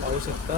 पाहू शकता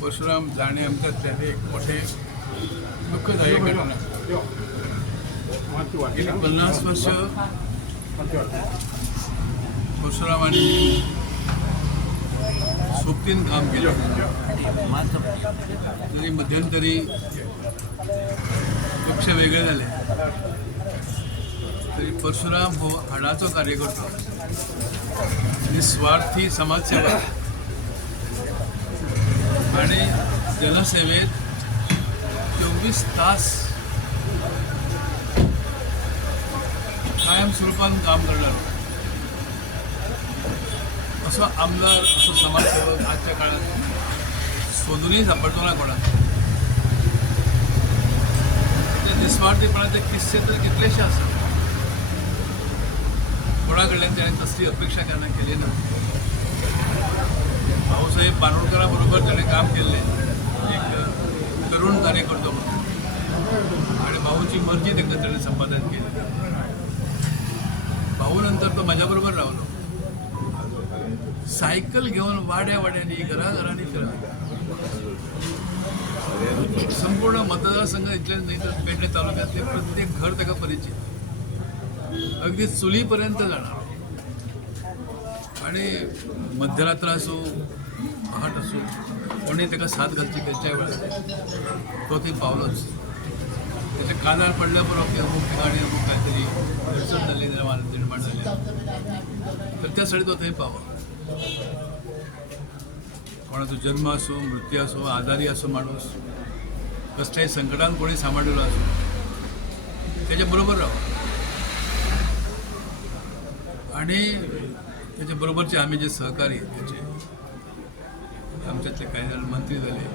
परशुराम जाणे आमच्यातले एक मोठे दुःखदायक घटना. गेली 50 वर्ष परशुरामांनी सोबतीन काम केलं. तरी मध्यंतरी पक्ष वेगळे झाले तरी परशुराम हो हाडाचो कार्यकर्तो, निस्वार्थी समाजसेवक आणि जनसेवेत 24 तास कायम स्वरूपान काम करणार असो आमदार, असो समाजसेवक आजच्या काळात सोदूनही सापडतो ना कोणाक. ते निस्वार्थीपणाचे किस्से तर कितलेशे असतात. कोणाकडल्यान त्याने तसली अपेक्षा त्यांना केली ना. भाऊसाहेब बानोडकराबरोबर त्याने काम केले, एक तरुण कार्यकर्तो म्हणून, आणि भाऊची मर्जी देखील त्याने संपादन केली. भाऊ नंतर तो माझ्याबरोबर राहिलो. सायकल घेऊन वाड्या वाड्यांनी घराघरांनी फिरत. संपूर्ण मतदारसंघ इथले नाही तर पेडणे तालुक्यातले प्रत्येक घर त्याला परिचित, अगदी चुलीपर्यंत जाणार. आणि मध्यरात्र असो पहाट असो कोणी त्याला साथ घालची त्याच्या वेळा तो ती पावलोच. त्याच्या कानार पडल्याबरोबर की अमुक ठिकाणी अमुक काहीतरी अडचण झाली, निर्माण झाली तर त्यासाठी तो थंय पावा. कोणाचो जन्म असो, मृत्यू असो, आजारी असो माणूस, कसल्याही संकटान कोणी सांभाळलेलो असो त्याच्याबरोबर राहा. आणि त्याच्या बरोबरचे आम्ही जे सहकारी त्याचे आमच्यातले काही जण मंत्री झाले,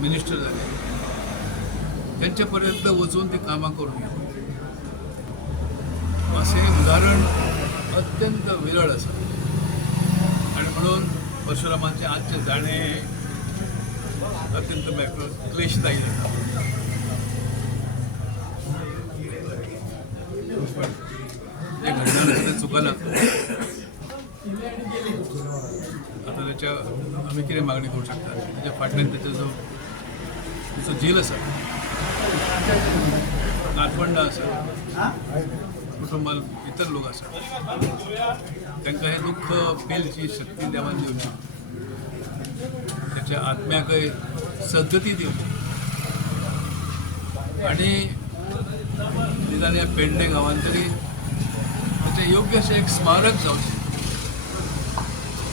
मिनिस्टर झाले, त्यांच्यापर्यंत वचून ते कामं करून घेऊ असे उदाहरण अत्यंत विरळ असं. आणि म्हणून परशुरामांचे आजचे जाणे अत्यंत क्लेशदायी जातात. जे घडणार चुकलं आता त्याच्या आम्ही किती मागणी करू शकता. त्याच्या फाटल्यान त्याचं झील असा, नातवंडा असा, कुटुंबात इतर लोक असतात, त्यांना हे दुःख पेलची शक्ती देवान दिवची, त्याच्या आत्म्याक सद्गती दिवची. आणि निदान या पेडणे गावात तरी त्याचे योग्य असे एक स्मारक जावचे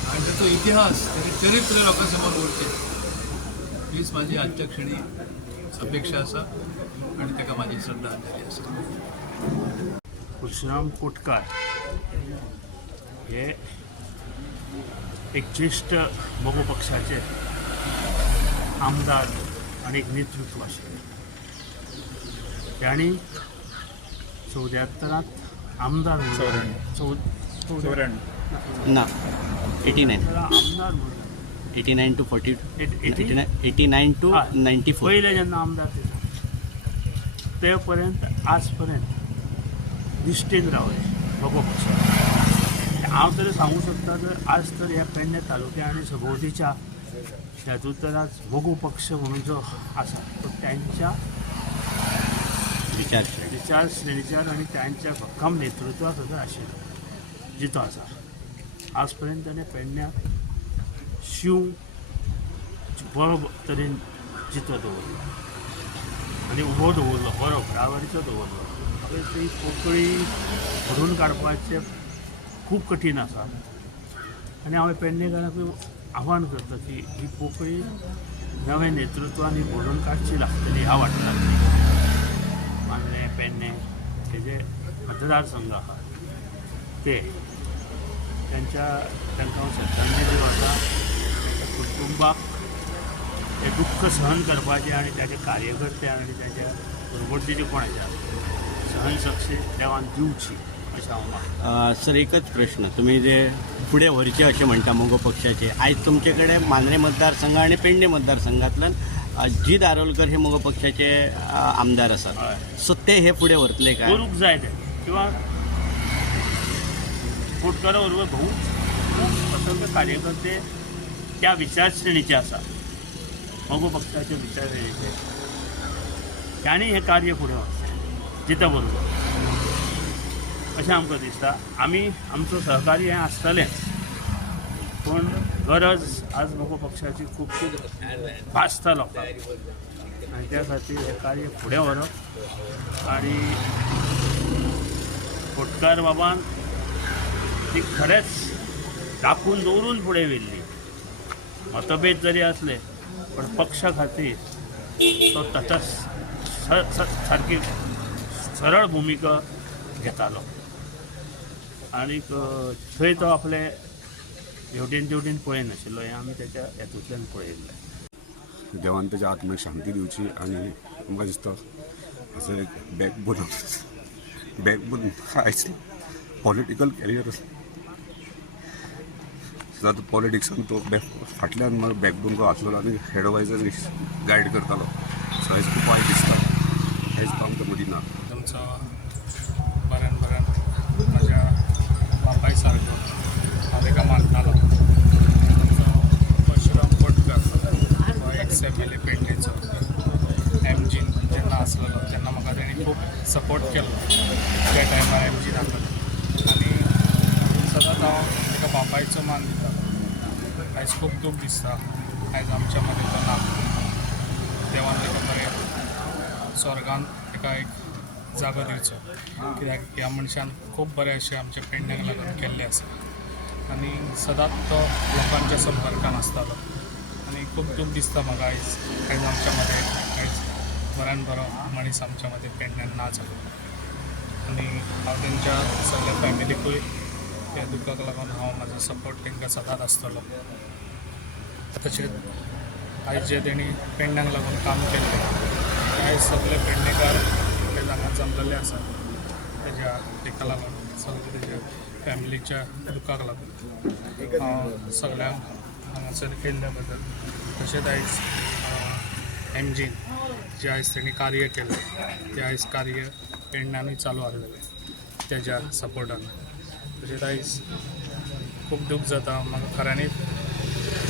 आणि त्याचा इतिहास, त्याचे चरित्र लोकांसमोर उरचे हीच माझी आजच्या क्षणी अपेक्षा असा आणि त्याला माझी श्रद्धांजली असा. परशुराम कोटकार हे एक ज्येष्ठ मोगो पक्षाचे आमदार आणि एक नेतृत्व आशिल्ले. त्यांनी 74 आमदार म्हणून ना 89 आमदार म्हणून 89 to 42 89 89 to 94 पहिले जेन्ना आमदार ते पर्यंत आज पर्यंत निश्टीन रावले मोगो पक्षाक. हांव तरी सांगू शकता तर आज तर ह्या पेडणे तालुक्या आणि सभोवतीच्या हातूंत तर आज मोगो पक्ष म्हणून जो आसा तो त्यांच्या विचार श्रेणीच्यान आणि त्यांच्या भक्कम नेतृत्वा खातीर आशिल्लो जितो आसा. आज पर्यंत ताणें पेडण्याक शिव बरो तरेन जितो दवरलो आनी उबो दवरलो, बरो बराबरीचो दवरलो. ती पोकळी भरून काडपाचें खूब कठीण आसा आनी हांवें पेडणेकारांकूय आव्हान करता की ही पोकळी नव्या नेतृत्वान ही भरून काडची लागतली ह्या वाठारांत. मान्ने पेडणे हे जे मतदारसंघ आहा ते तांकां हांव श्रद्धांजली वाटा. कुटुंबाक हे दुख्ख सहन करपाचें आणि त्याचे कार्यकर्ते आणि त्याच्या बरोबरचे कोणाच्या सहनशक्ती देवान दिवची अशें हांव मागतां. सर एकच प्रश्न, तुम्ही जे फुडें व्हरचे अशें म्हणटा मोगो पक्षाचे, आयज तुमचे कडेन मांद्रे मतदारसंघ आणि पेडणे मतदारसंघातल्यान जी दारोलकर हे मोगो पक्षाचे आमदार आसात, सो ते हे फुडें व्हरतले काय? करूंक जाय ते किंवा कोटकारा बरोबर खूब असंख्य कार्यकर्ते त्या विचारश्रेणीचे आसा, मोगो पक्षाचे विचारश्रेणीचे. त्यांनी हे कार्य फुडें व्हरचें जिता बरोबर अशें आमकां दिसता. आमी आमचो सहकार्य हें आसतलेंच, पूण गरज आज मोगो पक्षाची खुबशी भासता लोकांक आनी त्या खातीर हें कार्य फुडें व्हरप आनी कोटकार बाबान ती खरेंच दाखून दवरून फुडें व्हेल्ली. मतभेद जरी असले पण पक्षा खातीर तो तटस्थ सारकी सरळ भुमिका घेतालो आनी थंय तो आपले हेवटेन पळयनाशिल्लो. हें आमी त्याच्या हेतूंतल्यान पळयल्लें. देवान त्याच्या आत्म्याक शांती दिवची आणि आमकां दिसता असो एक बॅकबोन आयज पॉलिटिकल कॅरियर जाता पॉलिटिक्सान तो फाटल्यान म्हाका बॅकबोन तो आसलो आनी एडवायजर गायड करतालो. सो हेच खूब वायट दिसता. हेच आमकां मदीं ना. तुमचो बऱ्यान म्हज्या बापाय सारको हांव ताका मानतालो. परशुराम कोटकार हो एक्स MLA पेडणेचो MGन जेन्ना आसलेलो तेन्ना म्हाका तेणी खूब सपोर्ट केल्लो त्या टायमार MGन आसलो आनी सदांच हांव ताका बापायचो मान दिता. आयज खूब दूख दिसता आयज आमच्या मदीं तो ना. देवान ताका बरें स्वर्गान ताका एक जागो दिवचो, कित्याक ह्या मनशान खूब बरें अशें आमच्या पेडण्याक लागून केल्लें आसा आनी सदांच तो लोकांच्या संपर्कान आसतालो. आनी खूब दूख दिसता म्हाका आयज आमच्या मदें आयज बऱ्यान बरो मनीस आमच्या मदें पेडण्यान ना जालो. आनी हांव तेंच्या सगळ्या फॅमिलीकूय ह्या दुखाक लागून हांव म्हाजो सपोर्ट तांकां सदांच आसतलो. तशेंच आयज जे तेणी पेडण्याक लागून काम केल्लें तें आयज सगळे पेडणेकार ते हांगा जमलेले आसा. ताका लागून सगळे तेज्या फॅमिलीच्या दुखाक लागून हांव सगळ्यांक हांगासर केल्ल्या बद्दल. तशेंच आयज MGन जे आयज तेणी कार्य केलें तें आयज कार्य पेडण्यांनी चालू आसलेलें तेज्या सपोर्टान. तशेंच आयज खूब दूख जाता म्हाका खऱ्यांनीच.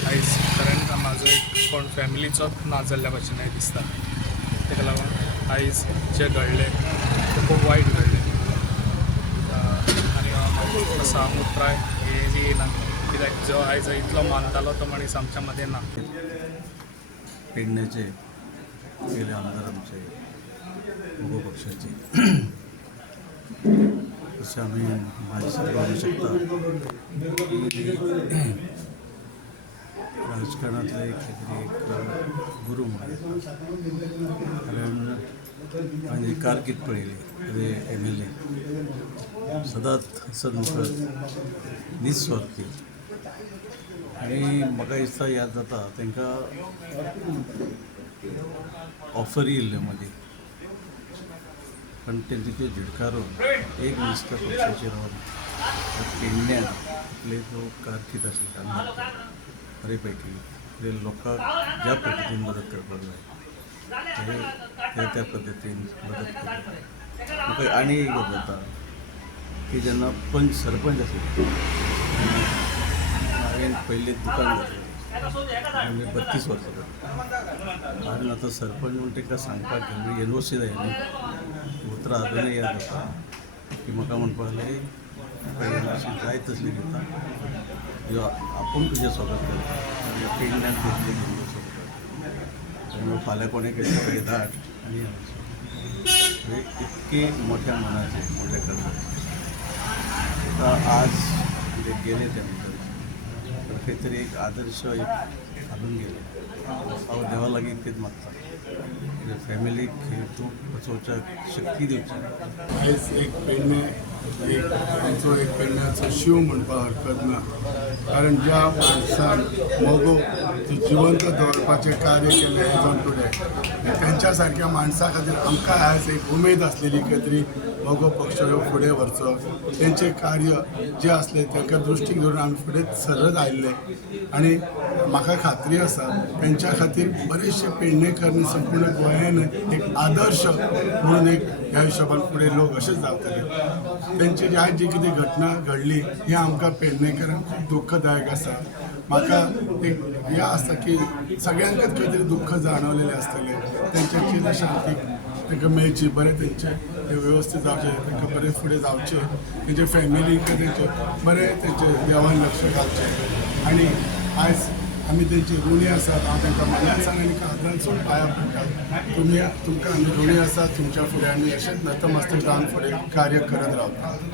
आयज खऱ्यांनीच म्हाजो एक कोण फॅमिलीचोच ना जाल्ल्या भशेन दिसता. ताका लागून आयज जें घडलें तें खूब वायट घडलें आनी हांव सामुत्राय हें जी येना कित्याक जो आयज इतलो मानतालो तो मनीस आमच्या मदें ना. पेडण्याचे गेले आमदार आमचे मोगो पक्षाचे तशें आमी म्हाजें बघू शकता राजकारणातले एक गुरू म्हणून कारण आणि कारकीर्द पळयली MLA सदांच सदमुखर निस्वार्थी आणि म्हाका दिसता याद जाता तांकां ऑफर येयल्ल्यो मदीं पण ते तिथे झिडकारून एक निश्चित पक्षाचेर रावन पेडण्यान आपले जो कारकीर्द आसली कांदा बरेपैकी ते लोकांक ज्या पद्दतीन मदत करपाक जाय त्या पद्दतीन मदत केली. म्हाका आनी एक गत जाता की जेन्ना सरपंच आसले हांवें पयलीं दुकान घातलें 32 वर्सां जाली आनी आतां सरपंच म्हणून ताका सांगपाक गेलो युनिवर्सिटी जाय न्ही उतरां अजूनय याद जाता की म्हाका म्हणपाक लागलें अशी जाय तसली दिता ह्यो आपूण तुजें स्वागत करता आनी पेडण्यान घेतली तुजें स्वागत आनी फाल्यां कोणें केलें धाड आनी इतके मोठ्या मनाचे मोठ्या कर्जाचे आज म्हणजे गेले त्या नंतर खंय तरी एक आदर्श घालून गेले हांव देवा लागीं इतकेंच मागता फॅमिलीक तूं वचोवच्याक शक्ती दिवची. आयज एक पेडणे एक पेडण्याचो शिव म्हणपाक हरकत ना कारण ज्या माणसान मोगो जिवंत दवरपाचें कार्य केलें एजॉन टुडे तेंच्या सारक्या माणसा खातीर आमकां आयज एक उमेद आसलेली खंय तरी मोगो पक्ष ह्यो फुडें व्हरचो तेंचें कार्य जें आसलें तांकां दृश्टीक धरून आमी फुडें सरत आयिल्ले आनी म्हाका खात्री आसा तेंच्या खातीर बरेचशे पेडणेकर आनी संपूर्ण गोंयान एक आदर्श म्हणून एक ह्या हिशोबान फुडें लोक अशेंच जावतले. तेंची आज जी कितें घटना घडली ही आमकां पेडणेकरांक खूब दुख्खदायक आसा. म्हाका एक हें आसता की सगळ्यांकच खंय तरी दुख्ख जाणवलेलें आसतलें तेंचे चिर शांतीक तांकां मेळची बरें तेंचे वेवस्थीत जावचें तांकां बरें फुडें जावचें तेंचे फॅमिलीक तेंचे बरें तेंचे देवान लक्ष घालचें आनी आयज आमी तेंचे ऋणी आसात. हांव तांकां मनासान आनी काळजांतसून पांयां पडटा. तुमकां आमी ऋणी आसात. तुमच्या फुडें आमी अशेंच नतमस्तक जावन फुडें कार्य करत रावता.